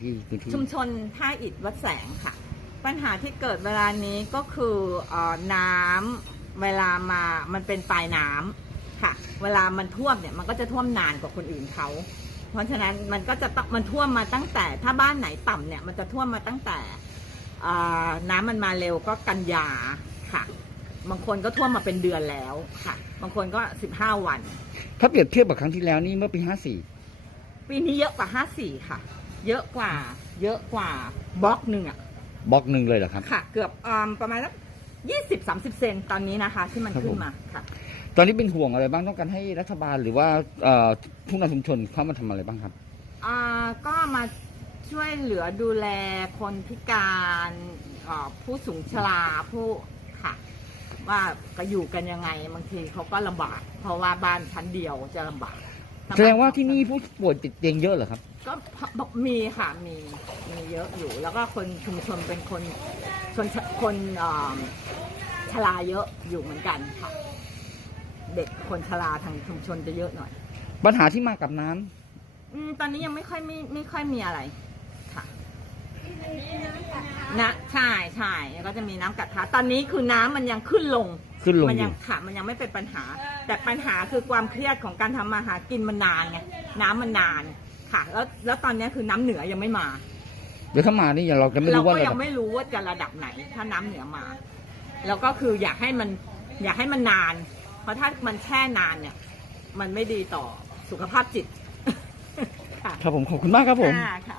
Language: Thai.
ที่พื้นที่ชุมชนท่าอิฐวัดแสงค่ะ ปัญหาที่เกิดเวลานี้ก็คือเออน้ำเวลามามันเป็นปลายน้ำค่ะ เวลามันท่วมเนี่ยมันก็จะท่วมนานกว่าคนอื่นเขา เพราะฉะนั้นมันก็จะต้องมันท่วมมาตั้งแต่ถ้าบ้านไหนต่ำเนี่ยมันจะท่วมมาตั้งแต่อ่าน้ำมันมาเร็วก็กันยาค่ะ บางคนก็ท่วมมาเป็นเดือนแล้วค่ะ บางคนก็สิบห้าวัน ถ้าเปรียบเทียบกับครั้งที่แล้วนี่เมื่อปี54ปีนี้เยอะกว่าห้าสี่ค่ะ เยอะกว่า เยอะกว่าบล็อกหนึ่งอะบล็อกหนึ่งเลยเหรอครับ ค่ะ เกือบอืมประมาณสักยี่สิบสามสิบเซนตอนนี้นะคะ ที่มันครับขึ้ผนมมาค่ะ ตอนนี้เป็นห่วงอะไรบ้างต้องการให้รัฐบาลหรือว่าเอ่อผู้นำชุมชนเข้ามาทำอะไรบ้างครับ อ่าก็มาช่วยเหลือดูแลคนพิการอ่าผู้สูงชราผู้ค่ะ ว่าก็อยู่กันยังไง บางทีเขาก็ลำบาก เพราะว่าบ้านชั้นเดียวจะลำบาก แสดงว่าที่นี่ผู้ป่วยติดเตียงเยอะเหรอครับ ก็บอกมีค่ะมีมีเยอะอยู่ แล้วก็คนชุมชนเป็นคนคนคนอ่าชราเยอะอยู่เหมือนกันค่ะ เด็กคนชราทางชุมชนจะเยอะหน่อย ปัญหาที่มากับน้ำอืมตอนนี้ยังไม่ค่อยไม่ไม่ค่อยมีอะไรค่ะ นะใช่ใช่แล้วก็จะมีน้ำกัดเท้าตอนนี้คือน้ำมันยังขึ้นลง ขึ้นลงมันอยัยู่ค่ะมันยังไม่เป็นปัญหา แต่ปัญหาคือความเครียดของการทำมาหากินมันนานไงน้ำมันนานค่ะ แล้วแล้วตอนนี้คือน้ำเหนือยังไม่มา เดี๋ยวถ้ามานี่เราจะไม่เรารู้ว่าก็ระยัดังบไม่รู้ว่าจะระดับไหน ถ้าน้ำเหนือมา แล้วก็คืออยากให้มัน อยากให้มันนาน เพราะถ้ามันแช่นานเนี่ย มันไม่ดีต่อสุขภาพจิต ค่ะ ครับผมขอบคุณมากครับผม ค่ะค่ะ